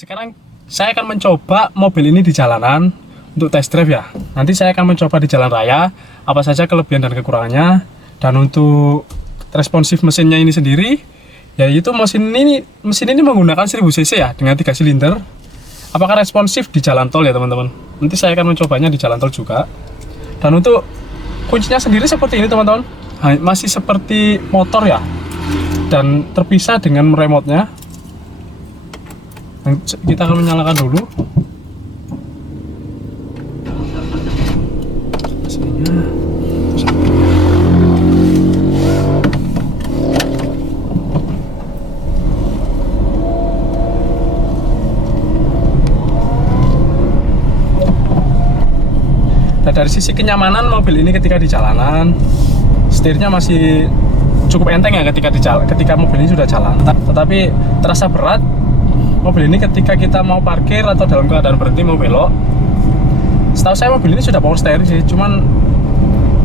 Sekarang saya akan mencoba mobil ini di jalanan untuk test drive ya. Nanti saya akan mencoba di jalan raya apa saja kelebihan dan kekurangannya. Dan untuk responsif mesinnya ini sendiri, yaitu mesin ini menggunakan 1000 cc ya dengan 3 silinder. Apakah responsif di jalan tol ya teman-teman? Nanti saya akan mencobanya di jalan tol juga. Dan untuk kuncinya sendiri seperti ini teman-teman, masih seperti motor ya, dan terpisah dengan remote-nya. Kita akan menyalakan dulu. Nah, dari sisi kenyamanan mobil ini ketika di jalanan, setirnya masih cukup enteng ya ketika mobil ini sudah jalan. Tetapi terasa berat mobil ini ketika kita mau parkir atau dalam keadaan berhenti mau belok. Setahu saya mobil ini sudah power steering sih, cuman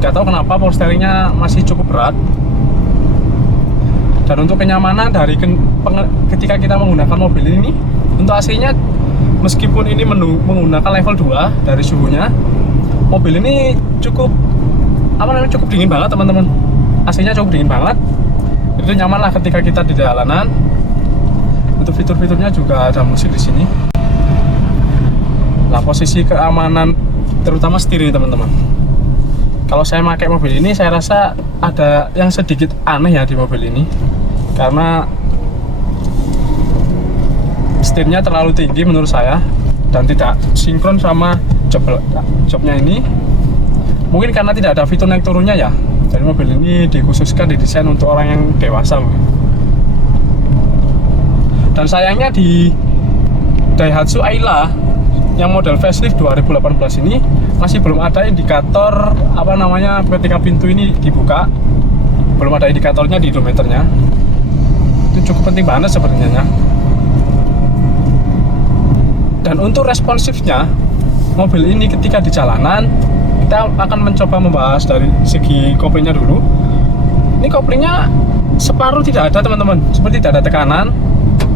nggak tahu kenapa power steeringnya masih cukup berat. Dan untuk kenyamanan dari ketika kita menggunakan mobil ini, untuk AC-nya meskipun ini menggunakan level 2 dari suhunya, mobil ini cukup dingin banget teman-teman. AC-nya cukup dingin banget. Itu nyaman lah ketika kita di jalanan. Untuk fitur-fiturnya juga ada musik di sini. Nah, posisi keamanan terutama setir ini teman-teman. Kalau saya pakai mobil ini, saya rasa ada yang sedikit aneh ya di mobil ini, karena setirnya terlalu tinggi menurut saya dan tidak sinkron sama joknya ini. Mungkin karena tidak ada fitur naik turunnya ya. Jadi mobil ini dikhususkan didesain untuk orang yang dewasa mungkin. Dan sayangnya di Daihatsu Ayla yang model facelift 2018 ini masih belum ada indikator ketika pintu ini dibuka, belum ada indikatornya di odometernya. Itu cukup penting banget sebenarnya. Dan untuk responsifnya mobil ini ketika di jalanan, kita akan mencoba membahas dari segi koplingnya dulu. Ini koplingnya separuh tidak ada teman-teman, seperti tidak ada tekanan.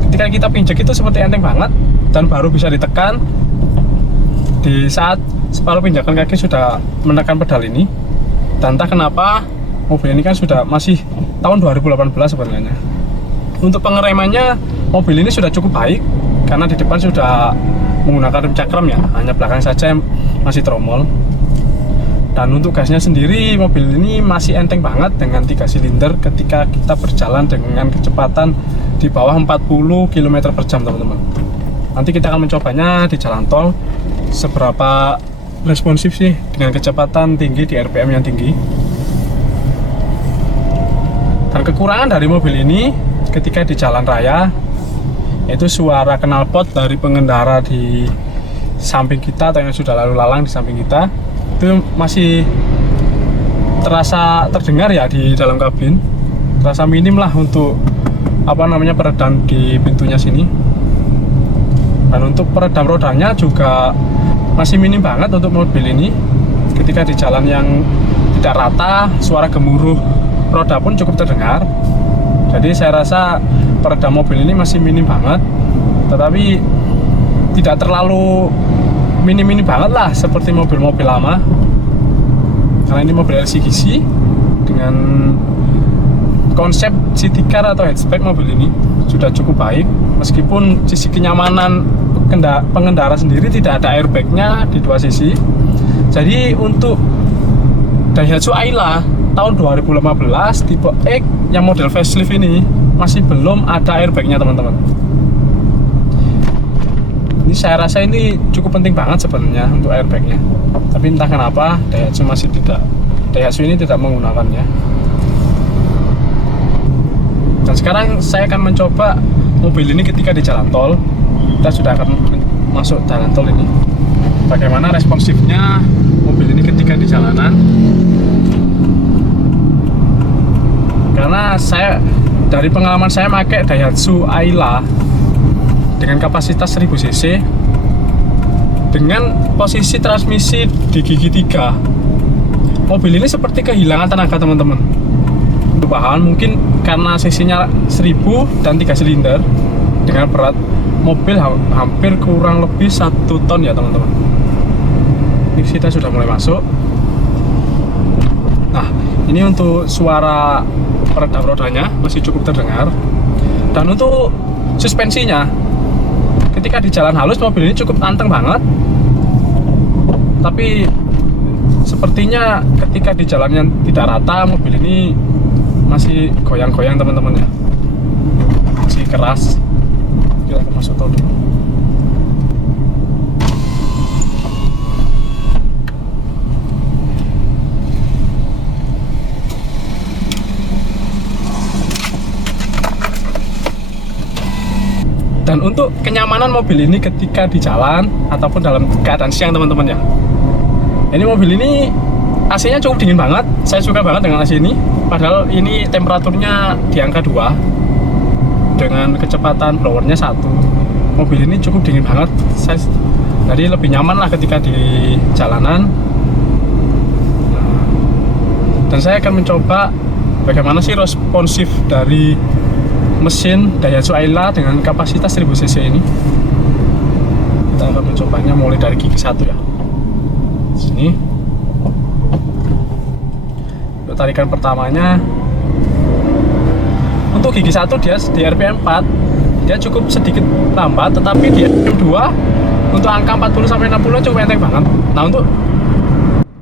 Ketika kita pinjak itu seperti enteng banget dan baru bisa ditekan di saat separuh pinjakan kaki sudah menekan pedal ini. Dan entah kenapa mobil ini kan sudah masih tahun 2018 sebenarnya. Untuk pengeremannya mobil ini sudah cukup baik karena di depan sudah menggunakan rem cakram ya, hanya belakang saja yang masih tromol. Dan untuk gasnya sendiri mobil ini masih enteng banget dengan 3 silinder ketika kita berjalan dengan kecepatan di bawah 40 km/jam teman-teman. Nanti kita akan mencobanya di jalan tol seberapa responsif sih dengan kecepatan tinggi di RPM yang tinggi. Dan kekurangan dari mobil ini ketika di jalan raya yaitu suara knalpot dari pengendara di samping kita atau yang sudah lalu lalang di samping kita itu masih terdengar ya di dalam kabin. Terasa minim lah untuk peredam di pintunya sini. Dan untuk peredam rodanya juga masih minim banget untuk mobil ini. Ketika di jalan yang tidak rata, suara gemuruh roda pun cukup terdengar. Jadi saya rasa peredam mobil ini masih minim banget, tetapi tidak terlalu minim banget lah seperti mobil-mobil lama. Karena ini mobil LCGC dengan konsep city car atau hatchback, mobil ini sudah cukup baik. Meskipun sisi kenyamanan pengendara sendiri tidak ada airbagnya di 2 sisi. Jadi untuk Daihatsu Ayla tahun 2015 tipe X yang model facelift ini masih belum ada airbagnya teman-teman. Ini saya rasa ini cukup penting banget sebenarnya untuk airbagnya. Tapi entah kenapa Daihatsu ini tidak menggunakannya. Dan sekarang saya akan mencoba mobil ini ketika di jalan tol. Kita sudah akan masuk jalan tol ini. Bagaimana responsifnya mobil ini ketika di jalanan? Karena dari pengalaman saya pakai Daihatsu Ayla dengan kapasitas 1000 cc dengan posisi transmisi di gigi 3, mobil ini seperti kehilangan tenaga teman-teman. Perubahan mungkin karena cc-nya 1000 dan 3 silinder, dengan berat mobil hampir kurang lebih 1 ton ya teman-teman. Ini kita sudah mulai masuk. Nah, ini untuk suara peredam rodanya masih cukup terdengar. Dan untuk suspensinya, ketika di jalan halus mobil ini cukup anteng banget. Tapi sepertinya ketika di jalan yang tidak rata, mobil ini masih goyang-goyang teman-teman ya, masih keras. Kita akan masuk tol dulu. Dan untuk kenyamanan mobil ini ketika di jalan ataupun dalam keadaan siang teman-teman ya, ini mobil ini AC-nya cukup dingin banget. Saya suka banget dengan AC ini. Padahal ini temperaturnya di angka 2 dengan kecepatan blowernya 1. Mobil ini cukup dingin banget. Jadi lebih nyaman lah ketika di jalanan. Dan saya akan mencoba bagaimana sih responsif dari mesin Daihatsu Ayla dengan kapasitas 1000 cc ini. Kita akan mencobanya mulai dari gigi 1 ya. Sini. Untuk tarikan pertamanya, untuk gigi 1 dia di RPM 4 dia cukup sedikit lambat, tetapi di RPM 2 untuk angka 40 sampai 60 cukup enteng banget. Nah, untuk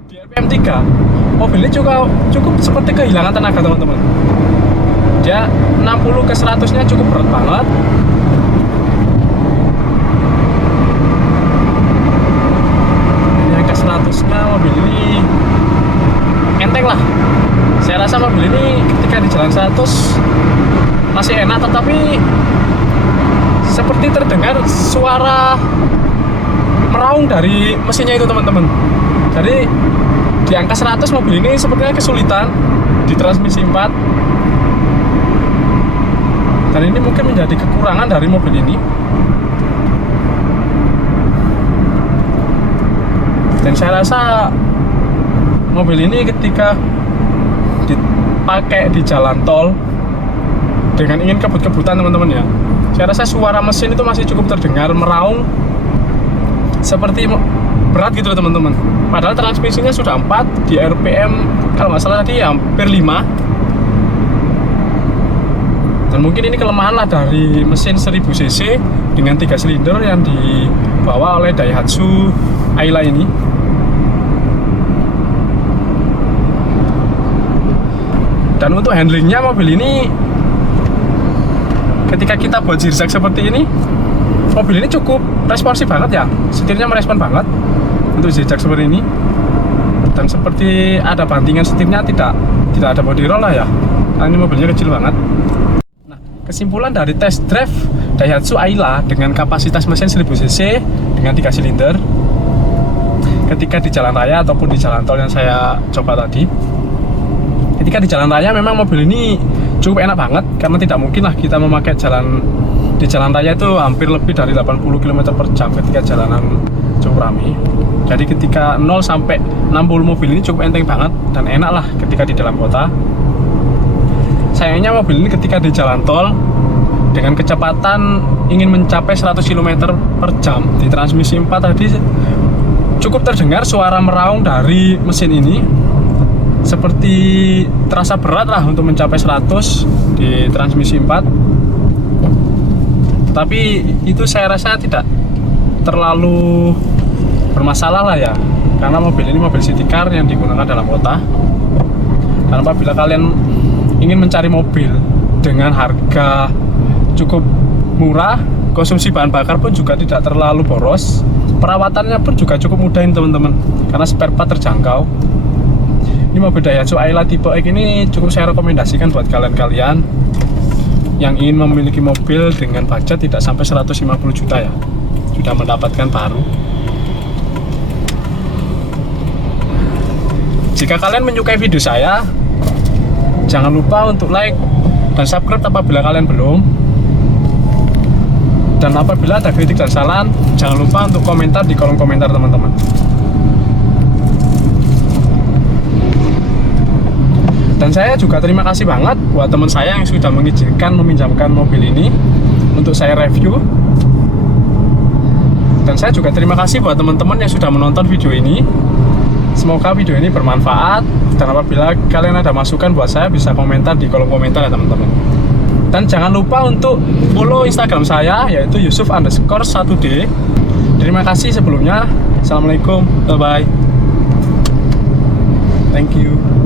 di RPM 3 mobil ini juga cukup seperti kehilangan tenaga teman-teman. Dia 60 ke 100 nya cukup berat banget. Yang ke 100 nya mobil ini enteng lah. Saya rasa mobil ini ketika di jalan 100 masih enak, tetapi seperti terdengar suara meraung dari mesinnya itu teman-teman. Jadi di angka 100 mobil ini sepertinya kesulitan di transmisi 4. Dan ini mungkin menjadi kekurangan dari mobil ini. Dan saya rasa mobil ini ketika dipakai di jalan tol dengan ingin kebut-kebutan teman-teman ya, saya rasa suara mesin itu masih cukup terdengar meraung seperti berat gitu loh teman-teman. Padahal transmisinya sudah 4 di RPM kalau nggak salah tadi hampir 5. Dan mungkin ini kelemahan lah dari mesin 1000 cc dengan 3 silinder yang dibawa oleh Daihatsu Ayla ini. Dan untuk handlingnya mobil ini, ketika kita buat zigzag seperti ini, mobil ini cukup responsif banget ya. Setirnya merespon banget untuk zigzag seperti ini. Dan seperti ada bantingan setirnya, tidak ada body roll lah ya, karena ini mobilnya kecil banget. Kesimpulan dari test drive Daihatsu Ayla dengan kapasitas mesin 1000 cc dengan 3 silinder ketika di jalan raya ataupun di jalan tol yang saya coba tadi. Ketika di jalan raya memang mobil ini cukup enak banget, karena tidak mungkin lah kita memakai di jalan raya itu hampir lebih dari 80 km per jam ketika jalanan cukup ramai. Jadi ketika 0 sampai 60 mobil ini cukup enteng banget dan enak lah ketika di dalam kota. Sayangnya mobil ini ketika di jalan tol dengan kecepatan ingin mencapai 100 km per jam di transmisi 4 tadi cukup terdengar suara meraung dari mesin ini, seperti terasa berat lah untuk mencapai 100 di transmisi 4. Tapi itu saya rasa tidak terlalu bermasalah lah ya, karena mobil ini mobil city car yang digunakan dalam kota. Dan apabila kalian ingin mencari mobil dengan harga cukup murah, konsumsi bahan bakar pun juga tidak terlalu boros, perawatannya pun juga cukup mudah ini teman-teman, karena spare part terjangkau. Ini mobil Daihatsu Ayla tipe X ini cukup saya rekomendasikan buat kalian-kalian yang ingin memiliki mobil dengan budget tidak sampai 150 juta ya, sudah mendapatkan baru. Jika kalian menyukai video saya, jangan lupa untuk like dan subscribe apabila kalian belum. Dan apabila ada kritik dan saran, jangan lupa untuk komentar di kolom komentar teman-teman. Dan saya juga terima kasih banget buat teman saya yang sudah mengizinkan meminjamkan mobil ini untuk saya review. Dan saya juga terima kasih buat teman-teman yang sudah menonton video ini. Semoga video ini bermanfaat, dan apabila kalian ada masukan buat saya, bisa komentar di kolom komentar ya teman-teman. Dan jangan lupa untuk follow Instagram saya, yaitu Yusuf_1D. Terima kasih sebelumnya. Assalamualaikum, bye bye. Thank you.